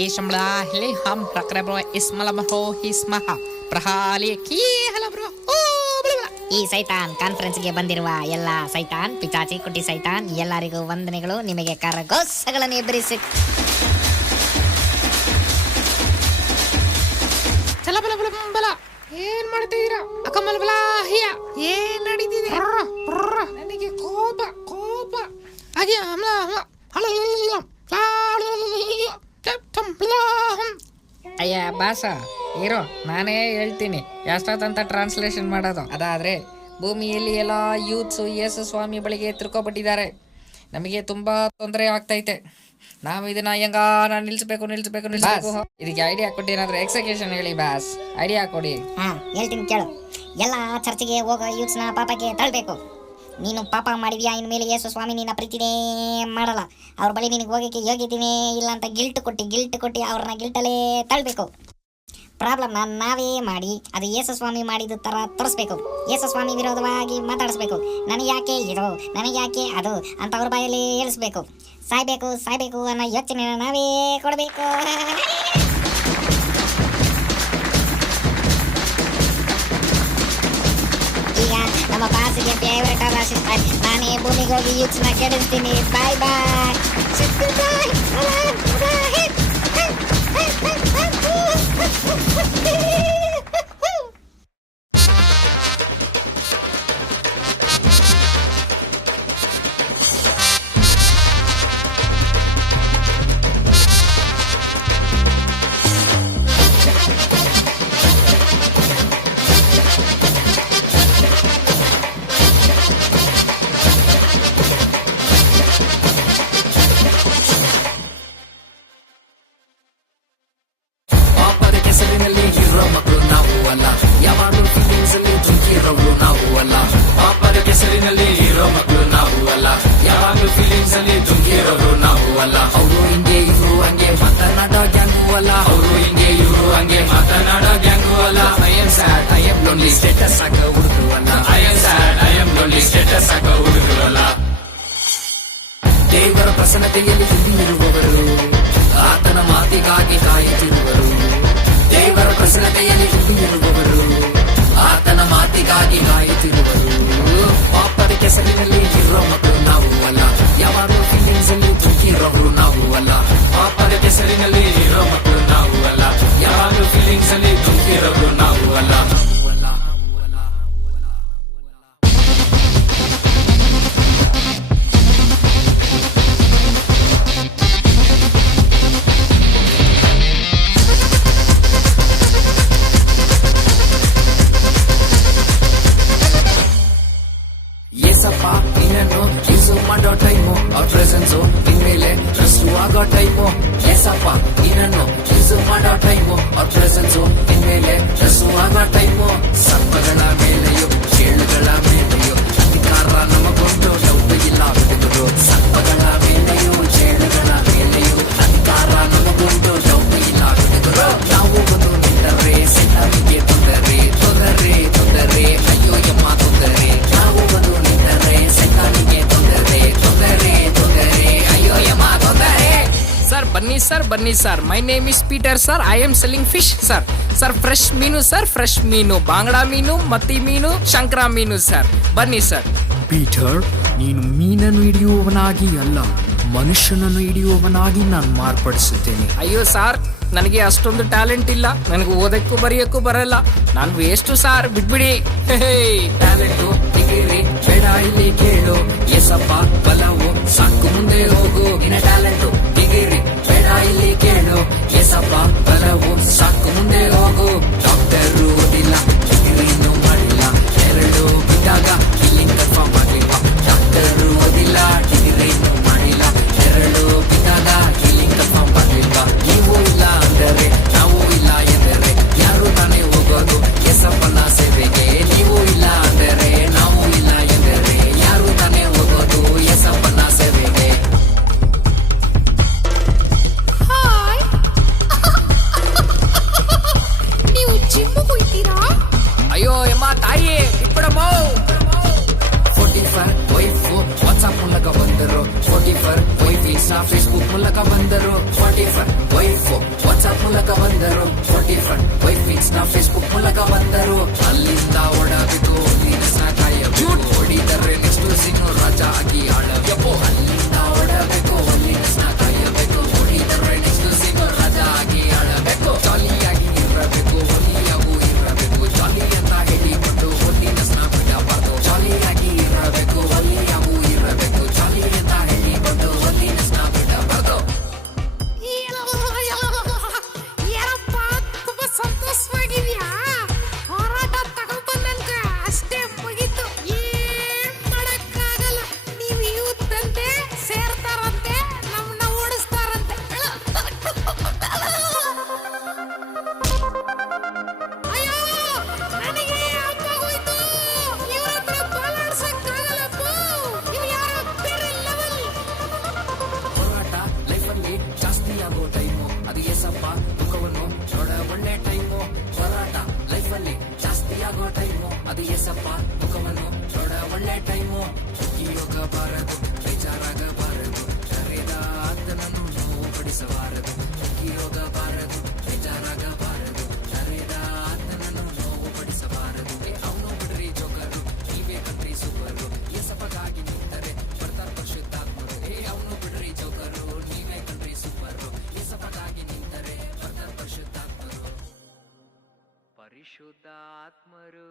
Ishamla ham prakrebro ismalamaho hismaha prahali kihalabro. ಈ ಸೈತಾನ್ ಕಾನ್ಫರೆನ್ಸ್ಗೆ ಬಂದಿರುವ ಎಲ್ಲ ಸೈತಾನ್ ಪಿಚಾಚಿ ಕುಟಿ ಸೈತಾನ್ ಎಲ್ಲರಿಗೂ ವಂದನೆಗಳು. ನಿಮಗೆ ಕರಗೋಸಗಳನ್ನು ಎಬ್ಬರಿಸಿ ಚಲಬಲ ಏನ್ ಮಾಡ್ತಿದ್ದೀರಾ ಅಕಮಲ್ ಬಲ ಹಿಯ ಏನ್ ನಡೀತಿದೆ? ನನಗೆ ಕೋಪ ಹಾಗೆ ಅಯ್ಯ ಬಾಸ ಹೀರೋ, ನಾನೇ ಹೇಳ್ತೀನಿ ಎಷ್ಟೊತ್ತಂತ ಟ್ರಾನ್ಸ್ಲೇಷನ್ ಮಾಡೋದು. ಅದಾದರೆ ಭೂಮಿಯಲ್ಲಿ ಎಲ್ಲ ಯೂತ್ಸು ಯೇಸು ಸ್ವಾಮಿ ಬಳಿಗೆ ತಿರ್ಕೊಬಿಟ್ಟಿದ್ದಾರೆ. ನಮಗೆ ತುಂಬ ತೊಂದರೆ ಆಗ್ತೈತೆ. ನಾವು ಇದನ್ನ ಹೆಂಗಾರ ನಿಲ್ಲಿಸ್ಬೇಕು. ಇದಕ್ಕೆ ಐಡಿಯಾ ಕೊಟ್ಟು ಏನಾದರೂ ಎಕ್ಸಿಕ್ಯೂಷನ್ ಹೇಳಿ ಬಾಸ್, ಐಡಿಯಾ ಕೊಡಿ. ಹೇಳ್ತೀನಿ ಕೇಳು. ಎಲ್ಲ ಚರ್ಚಿಗೆ ಹೋಗೋ ಯೂತ್ಸ್ನ ಪಾಪಕ್ಕೆ ತಳ್ಬೇಕು. ನೀನು ಪಾಪ ಮಾಡಿದ್ಯಾ, ಇನ್ಮೇಲೆ ಯೇಸು ಸ್ವಾಮಿ ನಿನ್ನ ಪ್ರೀತಿನೇ ಮಾಡಲ್ಲ. ಅವ್ರ ಬಳಿ ನಿನಗೆ ಹೋಗೋಕ್ಕೆ ಯೋಗ್ಯತೀನಿ ಇಲ್ಲ ಅಂತ ಗಿಲ್ಟ್ ಕೊಟ್ಟು ಅವ್ರನ್ನ ಗಿಲ್ಟಲ್ಲೇ ತಳ್ಬೇಕು. ಪ್ರಾಬ್ಲಮ್ನ ನಾವೇ ಮಾಡಿ ಅದು ಯೇಸು ಸ್ವಾಮಿ ಮಾಡಿದ ಥರ ತೋರಿಸ್ಬೇಕು. ಯೇಸು ಸ್ವಾಮಿ ವಿರೋಧವಾಗಿ ಮಾತಾಡಿಸ್ಬೇಕು. ನನಗೆ ಯಾಕೆ ಇದು, ನನಗೆ ಯಾಕೆ ಅದು ಅಂತ ಅವ್ರ ಬಾಯಲ್ಲಿ ಹೇಳಿಸ್ಬೇಕು. ಸಾಯ್ಬೇಕು ಅನ್ನೋ ಯೋಚನೆ ನಾವೇ ಕೊಡಬೇಕು. ಈಗ ನಮ್ಮ ಬಾಸಿಗೆ ಫೇವ್ರೆಟ್ ಆದ ಅಸಿಸ್ಟೆಂಟ್ ನಾನೇ ಭೂಮಿಗೆ ಹೋಗಿ ಯೂತ್ಸ್ನ ಕೆಡಿಸ್ತೀನಿ. ಬಾಯ್ ಅವರು ಹಿಂಗೆ ಇವರು ಹಂಗೆ ಮಾತನಾಡೋ ಗ್ಯಾಂಗು ಅಲ್ಲ. I am sad, I am lonely, status ಆಗ ಹುಡುಗರು ಅಲ್ಲ. ದೇವರ ಪ್ರಸನ್ನತೆಯಲ್ಲಿ ತುಂಬಿರುವವರು, ಆತನ ಮಾತಿಗಾಗಿ ಕಾಯುತ್ತಿರುವರು. ದೇವರ ಪ್ರಸನ್ನತೆಯಲ್ಲಿ ತುಂಬಿರುವವರು, ಆತನ ಮಾತಿಗಾಗಿ ಕಾಯುತ್ತಿರುವರು. ಪಾಪದ ಕೆಸರಿನಲ್ಲಿ ಇರೋ ಮಕ್ಕಳು ನಾವು ಅಲ್ಲ. ಯಾವಾಗಲೂ ಫೀಲಿಂಗ್ಸ್ ಅಲ್ಲಿ ದುಃಖಿರೋರು ನಾವು ಅಲ್ಲ. ಪಾಪದ ಕೆಸರಿನಲ್ಲಿ ಇರೋ ಮಕ್ಕಳು ನಾವು ಅಲ್ಲ. ಯಾವಾಗಲೂ ಫೀಲಿಂಗ್ಸ್ ಅಲ್ಲಿ ದುಃಖಿರೋರು ನಾವು ಅಲ್ಲ. ಏಸಪ್ಪ ನಿನ್ನನ್ನು ಯೂಸು ಮಾಡೋ ಟೈಮು, ಅವ್ರ ಪ್ರೆಸೆನ್ಸು ಇನ್ಮೇಲೆ ಟ್ರಸ್ಟು ಆಗೋ ಟೈಮು. ಏಸಪ್ಪ ನಿನ್ನನ್ನು ಯೂಸು ಮಾಡೋ ಟೈಮು, ಅವ್ರ ಪ್ರೆಸೆನ್ಸು ಇನ್ಮೇಲೆ ಟ್ರಸ್ಟು ಆಗೋ ಟೈಮು. ಸರ್ಪಗಳ ಮೇಲೆಯೋ ಚೇಳುಗಳ ಮೇಲೆಯೋ ಅಧಿಕಾರ ನಮಗೊಂಡು ಡೌಟ್ ಇಲ್ಲ ಹುಡುಗರು. ಸರ್ಪಗಳ ಮೇಲೆಯೋ ಚೇಳುಗಳ ಮೇಲೆಯೋ ಅಧಿಕಾರ ನಮಗೊಂಡು ಡೌಟ್ ಇಲ್ಲ ಹುಡುಗರು. ನಾವು ಒಂದು ನಿಂತರೆ ಸೆಲ್ಲರಿಗೆ ತೊಂದರೆ ಅಯ್ಯೋ ಎಮ್ಮ ತೊಂದರೆ. ನಾವು ಒಂದು ನಿಂತರೆ ಸೆಲ್ಲರಿಗೆ ತೊಂದರೆ ಅಯ್ಯೋ ಎಮ್ಮ ತೊಂದರೆ. ಸರ್ ಬನ್ನಿ sir. My name is Peter sir. I am selling fish sir. Fresh ಮೀನು ಸರ್, ಫ್ರೆಶ್ ಮೀನು, ಬಾಂಗ್ಡಾ ಮೀನು, ಮತ್ತಿ ಮೀನು, ಶಂಕರ ಮೀನು ಸರ್. ಬನ್ನಿ ಸರ್. ಪೀಟರ್, ನೀನು ಮೀನನ್ನು ಹಿಡಿಯುವವನಾಗಿ ಅಲ್ಲ, ಮನುಷ್ಯನನ್ನು ಹಿಡಿಯುವವನಾಗಿ ನಾನು ಮಾರ್ಪಡಿಸುತ್ತೇನೆ. ಅಯ್ಯೋ ಸಾರ್, ನನಗೆ ಅಷ್ಟೊಂದು ಟ್ಯಾಲೆಂಟ್ ಇಲ್ಲ. ನನಗೆ ಓದಕ್ಕೂ ಬರೆಯಕ್ಕೂ ಬರಲ್ಲ. ನಾನು ವೇಸ್ಟು ಸಾರ್, ಬಿಟ್ಬಿಡಿ. ಟ್ಯಾಲೆಂಟು ಡಿಗ್ರಿ ಬೇಡ ಇಲ್ಲಿ ಕೇಳು. ಏಸಪ್ಪ ಬಲವು ಸಾಕು, ಮುಂದೆ ಹೋಗು. ನಿನ್ನ ಟ್ಯಾಲೆಂಟು ಡಿಗ್ರಿ ಬೇಡ ಇಲ್ಲಿ ಕೇಳು. ಏಸಪ್ಪ ಬಲವು ಸಾಕು, ಮುಂದೆ ಹೋಗು. ಡಾಕ್ಟರು ಓದಿಲ್ಲ, ಡಿಗ್ರಿನೂ ಮಾಡಿಲ್ಲ, ಎರಡು ಬಿಟ್ಟಾಗ ಇಲ್ಲಿ ಕನ್ಫರ್ಮ್ ಮಾಡಲಿಲ್ಲ. ಡಾಕ್ಟರು ಓದಿಲ್ಲ, ಡಿಗ್ರಿನೂ ಮಾಡಿಲ್ಲ, ಎರಡು ಬಿಟ್ಟಾಗ ಇಲ್ಲಿ ಕನ್ಫರ್ಮ್ ಮಾಡಲಿಲ್ಲ. ನೀವು ಇಲ್ಲ ಅಂದರೆ ನಾವು ಇಲ್ಲ ಎಂದರೆ ಯಾರು ತಾನೇ ಹೋಗೋದು ಏಸಪ್ಪನ ಸೇವೆಗೆ? ನೀವು ಇಲ್ಲ ಅಂದರೆ ನಾವು ಇಲ್ಲ ಎಂದರೆ ಯಾರು ತಾನೇ ಹೋಗೋದು ಏಸಪ್ಪನ ಸೇವೆಗೆ? ಅದು ಏಸಪ್ಪ ಮುಖವನ್ನು ನೋಡ ಒಳ್ಳೆ ಟೈಮು ಹೋರಾಟ ಲೈಫಲ್ಲಿ ಜಾಸ್ತಿ ಆಗೋ ಟೈಮು ಅದು ಏಸಪ್ಪ ಮುಖವನ್ನು ನೋಡ ಒಳ್ಳೆ ಟೈಮು ಹೋಗಬಾರದು ಬೇಜಾರಾಗಬಾರದು ಕರೆದ ಆತನನ್ನು ನೋವು ಪಡಿಸಬಾರದು ಹೋಗಬಾರದು ಬೇಜಾರಾಗಬಾರದು ಕರೆದ ಆತನನ್ನು ನೋವು ಪಡಿಸಬಾರದು ಅವನು ಬಿಡ್ರಿ ಜೋಕರು ನೀವೇ ಕಣ್ರಿ ಸೂಪರು ಏಸಪ್ಪಗಾಗಿ ನಿಂತರೆ ಬರ್ತಾರ ಪರಿಶುದ್ಧಾತ್ಮರು ಅವನು ಬಿಡ್ರಿ ಜೋಕರು ನೀವೇ ಕಣ್ರಿ ಸೂಪರು ಏಸಪ್ಪಗಾಗಿ ನಿಂತರೆ ಬರ್ತಾರ ಪರಿಶುದ್ಧಾತ್ಮರು ಪರಿಶುದ್ಧ ಆತ್ಮರು